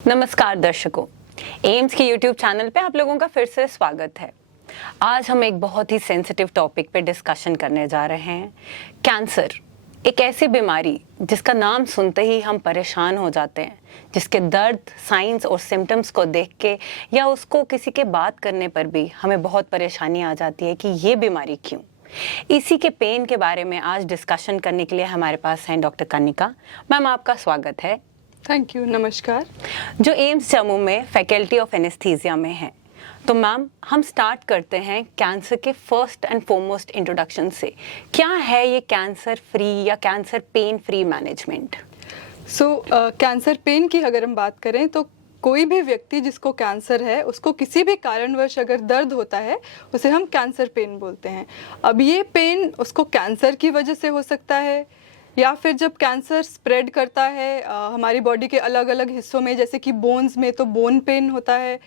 नमस्कार दर्शकों, एम्स के यूट्यूब चैनल पे आप लोगों का फिर से स्वागत है। आज हम एक बहुत ही सेंसिटिव टॉपिक पे डिस्कशन करने जा रहे हैं। कैंसर एक ऐसी बीमारी जिसका नाम सुनते ही हम परेशान हो जाते हैं, जिसके दर्द, साइंस और सिम्टम्स को देख के या उसको किसी के बात करने पर भी हमें बहुत परेशानी आ जाती है कि ये बीमारी क्यों। इसी के पेन के बारे में आज डिस्कशन करने के लिए हमारे पास हैं डॉक्टर कनिका मैम। आपका स्वागत है। Thank you. नमस्कार। जो एम्स जम्मू में फैकल्टी ऑफ एनेस्थीसिया में है। तो मैम, हम स्टार्ट करते हैं कैंसर के फर्स्ट एंड फॉरमोस्ट इंट्रोडक्शन से। क्या है ये कैंसर फ्री या cancer pain free management? Cancer pen की अगर हम बात करें तो कोई भी व्यक्ति जिसको कैंसर है उसको किसी भी कारणवश अगर दर्द होता है उसे हम कैंसर पेन बोलते हैं। अब ये पेन उसको कैंसर की वजह से हो सकता है या फिर जब कैंसर स्प्रेड करता है हमारी बॉडी के अलग अलग हिस्सों में, जैसे कि बोन्स में तो बोन पेन होता है।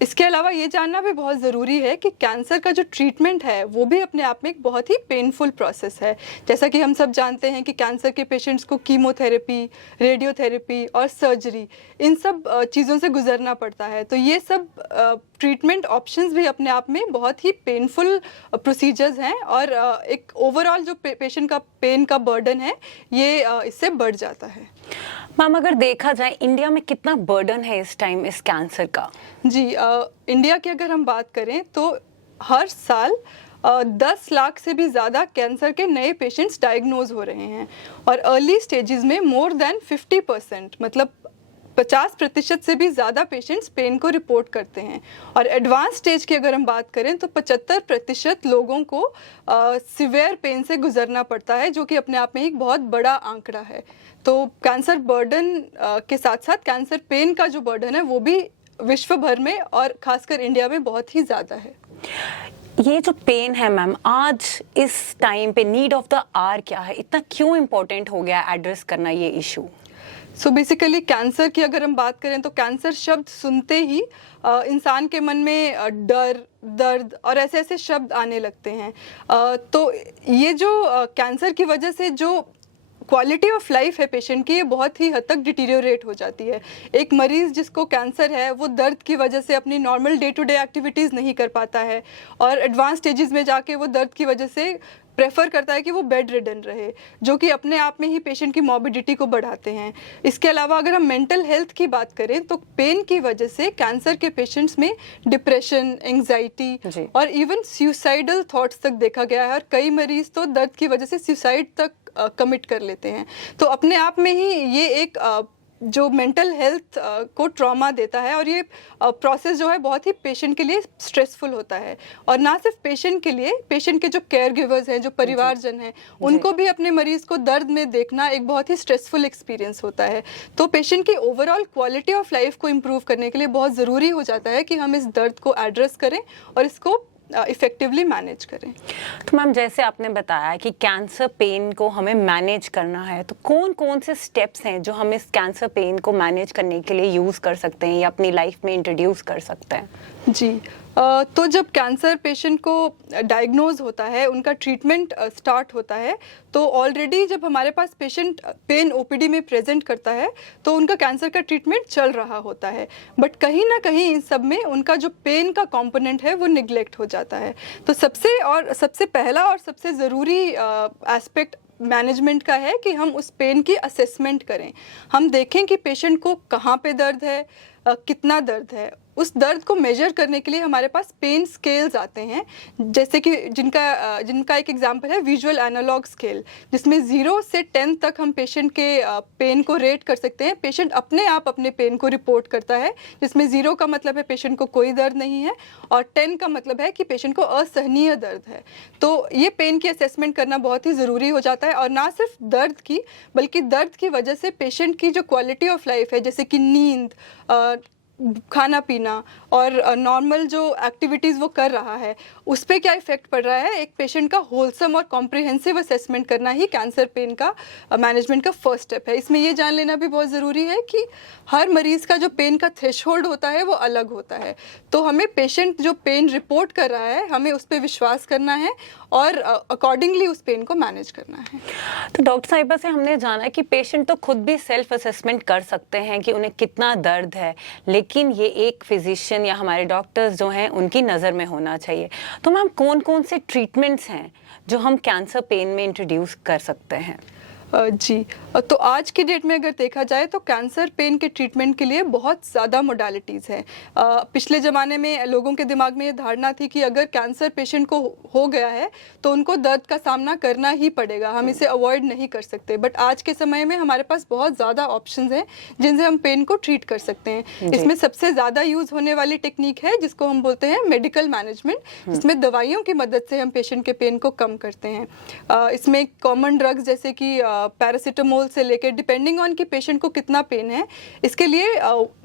इसके अलावा ये जानना भी बहुत ज़रूरी है कि कैंसर का जो ट्रीटमेंट है वो भी अपने आप में एक बहुत ही पेनफुल प्रोसेस है। जैसा कि हम सब जानते हैं कि कैंसर के पेशेंट्स को कीमोथेरेपी, रेडियोथेरेपी और सर्जरी, इन सब चीज़ों से गुजरना पड़ता है। तो ये सब ट्रीटमेंट ऑप्शंस भी अपने आप में बहुत ही पेनफुल प्रोसीजर्स हैं और एक ओवरऑल जो पेशेंट का पेन का बर्डन है ये इससे बढ़ जाता है। मैम, अगर देखा जाए इंडिया में कितना बर्डन है इस टाइम इस कैंसर का? जी, इंडिया की अगर हम बात करें तो हर साल 10 लाख से भी ज़्यादा कैंसर के नए पेशेंट्स डायग्नोज हो रहे हैं और अर्ली स्टेजेस में मोर देन 50%, मतलब 50% से भी ज़्यादा पेशेंट्स पेन को रिपोर्ट करते हैं। और एडवांस स्टेज की अगर हम बात करें तो 75% लोगों को सिवियर पेन से गुजरना पड़ता है, जो कि अपने आप में एक बहुत बड़ा आंकड़ा है। तो कैंसर बर्डन के साथ साथ कैंसर पेन का जो बर्डन है वो भी विश्व भर में और खासकर इंडिया में बहुत ही ज़्यादा है। ये जो पेन है मैम, आज इस टाइम पे नीड ऑफ द आवर क्या है? इतना क्यों इम्पोर्टेंट हो गया एड्रेस करना ये इशू? सो बेसिकली कैंसर की अगर हम बात करें तो कैंसर शब्द सुनते ही इंसान के मन में डर, दर्द और ऐसे ऐसे शब्द आने लगते हैं। तो ये जो कैंसर की वजह से जो क्वालिटी ऑफ लाइफ है पेशेंट की, ये बहुत ही हद तक डिटीरियोरेट हो जाती है। एक मरीज़ जिसको कैंसर है वो दर्द की वजह से अपनी normal day to day activities नहीं कर पाता है और एडवांस स्टेजेस में जाके वो दर्द की वजह से प्रेफर करता है कि वो बेड रिडन रहे, जो कि अपने आप में ही पेशेंट की मॉर्बिडिटी को बढ़ाते हैं। इसके अलावा अगर हम मेंटल हेल्थ की बात करें तो पेन की वजह से कैंसर के पेशेंट्स में डिप्रेशन, एंग्जाइटी और इवन सुसाइडल थॉट्स तक देखा गया है और कई मरीज तो दर्द की वजह से सुसाइड तक कमिट कर लेते हैं। तो अपने आप में ही ये एक जो मेंटल हेल्थ को ट्रॉमा देता है और ये प्रोसेस जो है बहुत ही पेशेंट के लिए स्ट्रेसफुल होता है। और ना सिर्फ पेशेंट के लिए, पेशेंट के जो केयर गिवर्स हैं, जो परिवारजन हैं, उनको भी अपने मरीज़ को दर्द में देखना एक बहुत ही स्ट्रेसफुल एक्सपीरियंस होता है। तो पेशेंट की ओवरऑल क्वालिटी ऑफ लाइफ को इम्प्रूव करने के लिए बहुत ज़रूरी हो जाता है कि हम इस दर्द को एड्रेस करें और इसको इफेक्टिवली मैनेज करें। तो मैम, जैसे आपने बताया कि कैंसर पेन को हमें मैनेज करना है, तो कौन कौन से स्टेप्स हैं जो हम इस कैंसर पेन को मैनेज करने के लिए यूज़ कर सकते हैं या अपनी लाइफ में इंट्रोड्यूस कर सकते हैं? जी, तो जब कैंसर पेशेंट को डायग्नोज होता है, उनका ट्रीटमेंट स्टार्ट होता है, तो ऑलरेडी जब हमारे पास पेशेंट पेन ओपीडी में प्रेजेंट करता है तो उनका कैंसर का ट्रीटमेंट चल रहा होता है, बट कहीं ना कहीं इन सब में उनका जो पेन का कंपोनेंट है वो निगलेक्ट हो जाता है। तो सबसे पहला और सबसे ज़रूरी एस्पेक्ट मैनेजमेंट का है कि हम उस पेन की असेसमेंट करें। हम देखें कि पेशेंट को कहाँ पे दर्द है, कितना दर्द है। उस दर्द को मेजर करने के लिए हमारे पास पेन स्केल्स आते हैं, जैसे कि जिनका एक एग्जांपल है विजुअल एनालॉग स्केल, जिसमें 0 से 10 तक हम पेशेंट के पेन को रेट कर सकते हैं। पेशेंट अपने आप अपने पेन को रिपोर्ट करता है, जिसमें 0 का मतलब है पेशेंट को कोई दर्द नहीं है और 10 का मतलब है कि पेशेंट को असहनीय दर्द है। तो ये पेन की असेसमेंट करना बहुत ही ज़रूरी हो जाता है और ना सिर्फ दर्द की, बल्कि दर्द की वजह से पेशेंट की जो क्वालिटी ऑफ लाइफ है, जैसे कि नींद, खाना पीना और नॉर्मल जो एक्टिविटीज़ वो कर रहा है उस पर क्या इफ़ेक्ट पड़ रहा है, एक पेशेंट का होलसम और कॉम्प्रिहेंसिव असेसमेंट करना ही कैंसर पेन का मैनेजमेंट का फर्स्ट स्टेप है। इसमें ये जान लेना भी बहुत ज़रूरी है कि हर मरीज़ का जो पेन का थ्रेशोल्ड होता है वो अलग होता है। तो हमें पेशेंट जो पेन रिपोर्ट कर रहा है हमें उस पर विश्वास करना है और अकॉर्डिंगली उस पेन को मैनेज करना है। तो डॉक्टर साहिबा से हमने जाना कि पेशेंट तो खुद भी सेल्फ असेसमेंट कर सकते हैं कि उन्हें कितना दर्द है, लेकिन ये एक फिजिशियन या हमारे डॉक्टर्स जो हैं उनकी नज़र में होना चाहिए। तो मैम कौन कौन से ट्रीटमेंट्स हैं जो हम कैंसर पेन में इंट्रोड्यूस कर सकते हैं? जी, तो आज की डेट में अगर देखा जाए तो कैंसर पेन के ट्रीटमेंट के लिए बहुत ज़्यादा मोडालिटीज़ हैं। पिछले ज़माने में लोगों के दिमाग में ये धारणा थी कि अगर कैंसर पेशेंट को हो गया है तो उनको दर्द का सामना करना ही पड़ेगा, हम इसे अवॉइड नहीं कर सकते। बट आज के समय में हमारे पास बहुत ज़्यादा ऑप्शंस हैं जिनसे हम पेन को ट्रीट कर सकते हैं। इसमें सबसे ज़्यादा यूज़ होने वाली टेक्निक है जिसको हम बोलते हैं मेडिकल मैनेजमेंट, जिसमें दवाइयों की मदद से हम पेशेंट के पेन को कम करते हैं। इसमें कॉमन ड्रग्स जैसे कि पैरासीटामोल से लेकर डिपेंडिंग ऑन कि पेशेंट को कितना पेन है, इसके लिए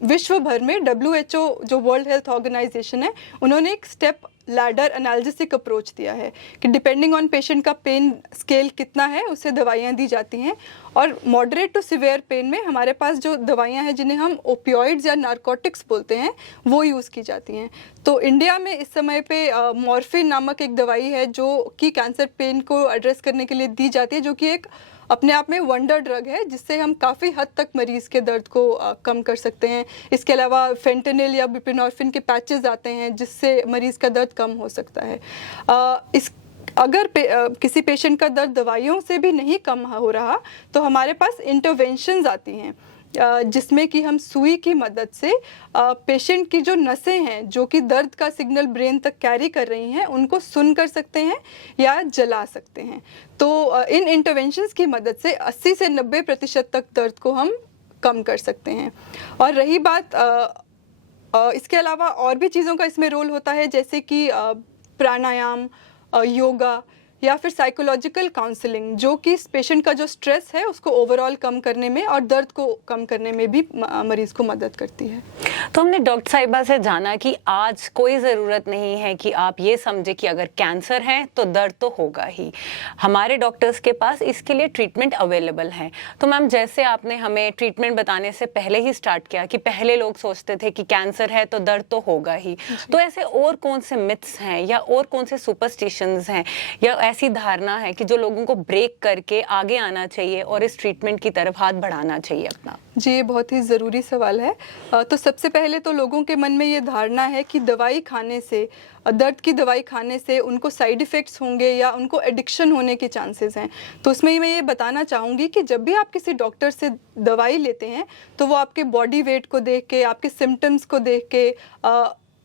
विश्व भर में WHO जो वर्ल्ड हेल्थ ऑर्गेनाइजेशन है उन्होंने एक स्टेप लैडर एनालिसिस अप्रोच दिया है कि डिपेंडिंग ऑन पेशेंट का पेन स्केल कितना है उसे दवाइयाँ दी जाती हैं। और मॉडरेट टू सिवियर पेन में हमारे पास जो दवाइयाँ हैं जिन्हें हम ओपियोइड्स या नारकोटिक्स बोलते हैं वो यूज़ की जाती हैं। तो इंडिया में इस समय पे मॉर्फिन नामक एक दवाई है जो कि कैंसर पेन को एड्रेस करने के लिए दी जाती है, जो कि एक अपने आप में वंडर ड्रग है जिससे हम काफ़ी हद तक मरीज़ के दर्द को कम कर सकते हैं। इसके अलावा फेंटेनिल या बुप्रेनोर्फिन के पैचेस आते हैं जिससे मरीज़ का दर्द कम हो सकता है। अगर किसी पेशेंट का दर्द दवाइयों से भी नहीं कम हो रहा तो हमारे पास इंटरवेंशंस आती हैं जिसमें कि हम सुई की मदद से पेशेंट की जो नसें हैं जो कि दर्द का सिग्नल ब्रेन तक कैरी कर रही हैं उनको सुन कर सकते हैं या जला सकते हैं। तो इन इंटरवेंशंस की मदद से 80 से 90% तक दर्द को हम कम कर सकते हैं। और रही बात इसके अलावा और भी चीज़ों का इसमें रोल होता है जैसे कि प्राणायाम, योगा या फिर साइकोलॉजिकल काउंसलिंग जो कि पेशेंट का जो स्ट्रेस है उसको ओवरऑल कम करने में और दर्द को कम करने में भी मरीज़ को मदद करती है। तो हमने डॉक्टर साहिबा से जाना कि आज कोई ज़रूरत नहीं है कि आप ये समझे कि अगर कैंसर है तो दर्द तो होगा ही, हमारे डॉक्टर्स के पास इसके लिए ट्रीटमेंट अवेलेबल है। तो मैम जैसे आपने हमें ट्रीटमेंट बताने से पहले ही स्टार्ट किया कि पहले लोग सोचते थे कि कैंसर है तो दर्द तो होगा ही, तो ऐसे और कौन से मिथ्स हैं या और कौन से सुपरस्टिशंस हैं या ऐसी धारणा है कि जो लोगों को ब्रेक करके आगे आना चाहिए और इस ट्रीटमेंट की तरफ हाथ बढ़ाना चाहिए अपना? जी, ये बहुत ही ज़रूरी सवाल है। तो सबसे पहले तो लोगों के मन में ये धारणा है कि दवाई खाने से, दर्द की दवाई खाने से उनको साइड इफ़ेक्ट्स होंगे या उनको एडिक्शन होने के चांसेस हैं। तो उसमें मैं ये बताना चाहूँगी कि जब भी आप किसी डॉक्टर से दवाई लेते हैं तो वो आपके बॉडी वेट को देख के, आपके सिम्टम्स को देख के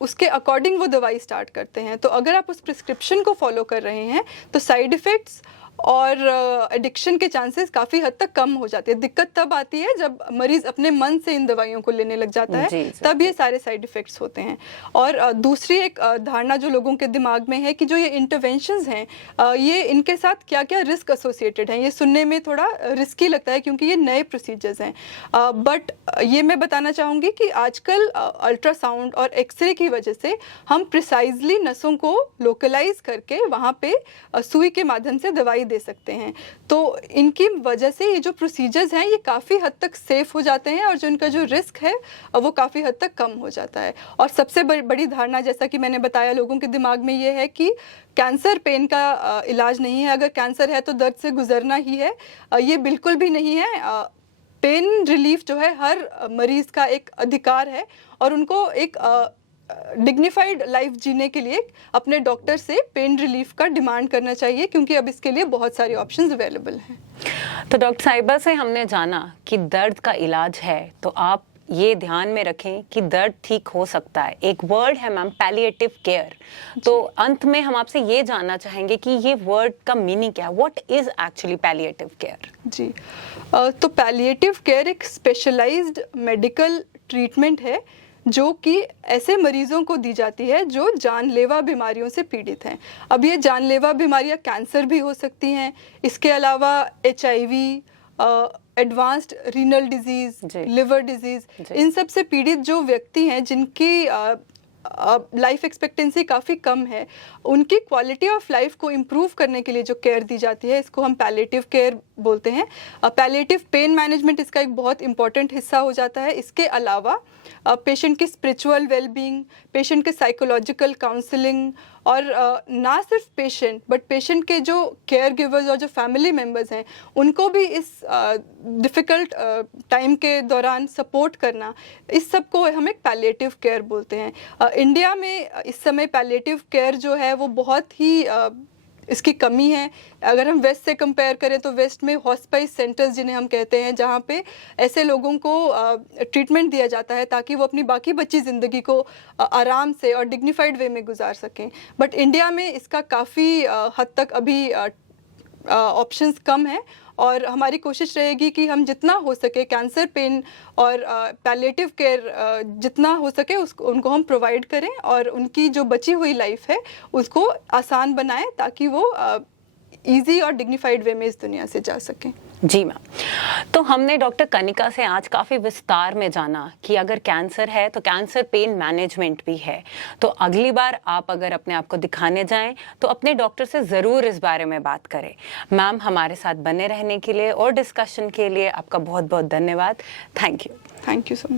उसके अकॉर्डिंग वो दवाई स्टार्ट करते हैं। तो अगर आप उस प्रिस्क्रिप्शन को फॉलो कर रहे हैं तो साइड इफ़ेक्ट्स और एडिक्शन के चांसेस काफ़ी हद तक कम हो जाते हैं। दिक्कत तब आती है जब मरीज़ अपने मन से इन दवाइयों को लेने लग जाता है, तब ये सारे साइड इफ़ेक्ट्स होते हैं। और दूसरी एक धारणा जो लोगों के दिमाग में है कि जो ये इंटरवेंशंस हैं ये इनके साथ क्या क्या रिस्क एसोसिएटेड हैं। ये सुनने में थोड़ा रिस्की लगता है क्योंकि ये नए प्रोसीजर्स हैं, बट ये मैं बताना चाहूँगी कि आजकल अल्ट्रासाउंड और एक्सरे की वजह से हम प्रिसाइजली नसों को लोकलाइज करके वहाँ पे सुई के माध्यम से दवाई दे सकते हैं। तो इनकी वजह से ये जो प्रोसीजर्स हैं ये काफ़ी हद तक सेफ हो जाते हैं और जो इनका जो रिस्क है वो काफ़ी हद तक कम हो जाता है। और सबसे बड़ी धारणा जैसा कि मैंने बताया लोगों के दिमाग में ये है कि कैंसर पेन का इलाज नहीं है, अगर कैंसर है तो दर्द से गुजरना ही है। ये बिल्कुल भी नहीं है। पेन रिलीफ जो है हर मरीज़ का एक अधिकार है और उनको एक डिग्निफाइड लाइफ जीने के लिए अपने डॉक्टर से पेन रिलीफ का डिमांड करना चाहिए क्योंकि अब इसके लिए बहुत सारे ऑप्शंस अवेलेबल हैं। तो डॉक्टर साहिबा से हमने जाना कि दर्द का इलाज है, तो आप ये ध्यान में रखें कि दर्द ठीक हो सकता है। एक वर्ड है मैम पैलिएटिव केयर, तो अंत में हम आपसे ये जानना चाहेंगे कि ये वर्ड का मीनिंग क्या है, what is actually palliative care? जी, तो पैलिएटिव केयर एक स्पेशलाइज्ड मेडिकल ट्रीटमेंट है जो कि ऐसे मरीजों को दी जाती है जो जानलेवा बीमारियों से पीड़ित हैं। अब ये जानलेवा बीमारियां कैंसर भी हो सकती हैं, इसके अलावा HIV, एडवांस्ड रीनल डिजीज, जी। लिवर डिजीज, जी। इन सब से पीड़ित जो व्यक्ति हैं जिनकी लाइफ एक्सपेक्टेंसी काफ़ी कम है, उनकी क्वालिटी ऑफ लाइफ को इम्प्रूव करने के लिए जो केयर दी जाती है, इसको हम पैलिएटिव केयर बोलते हैं। पैलिएटिव पेन मैनेजमेंट इसका एक बहुत इंपॉर्टेंट हिस्सा हो जाता है। इसके अलावा पेशेंट की स्पिरिचुअल वेलबींग, पेशेंट के साइकोलॉजिकल काउंसलिंग, और ना सिर्फ पेशेंट बट पेशेंट के जो केयर गिवर्स और जो फैमिली मेम्बर्स हैं, उनको भी इस डिफ़िकल्ट टाइम के दौरान सपोर्ट करना, इस सब को हम एक पैलिएटिव केयर बोलते हैं। इंडिया में इस समय पैलिएटिव केयर जो है वो बहुत ही इसकी कमी है। अगर हम वेस्ट से कंपेयर करें तो वेस्ट में हॉस्पाइस सेंटर्स जिन्हें हम कहते हैं, जहाँ पे ऐसे लोगों को ट्रीटमेंट दिया जाता है ताकि वो अपनी बाकी बची ज़िंदगी को आराम से और डिग्निफाइड वे में गुजार सकें। बट इंडिया में इसका काफ़ी हद तक अभी ऑप्शंस कम है, और हमारी कोशिश रहेगी कि हम जितना हो सके कैंसर पेन और पैलिएटिव केयर जितना हो सके उसको उनको हम प्रोवाइड करें, और उनकी जो बची हुई लाइफ है उसको आसान बनाएं ताकि वो इजी और डिग्निफाइड वे में इस दुनिया से जा सकें। जी मैम, तो हमने डॉक्टर कनिका से आज काफ़ी विस्तार में जाना कि अगर कैंसर है तो कैंसर पेन मैनेजमेंट भी है। तो अगली बार आप अगर अपने आप को दिखाने जाएं तो अपने डॉक्टर से ज़रूर इस बारे में बात करें। मैम, हमारे साथ बने रहने के लिए और डिस्कशन के लिए आपका बहुत बहुत धन्यवाद। Thank you. Thank you so much.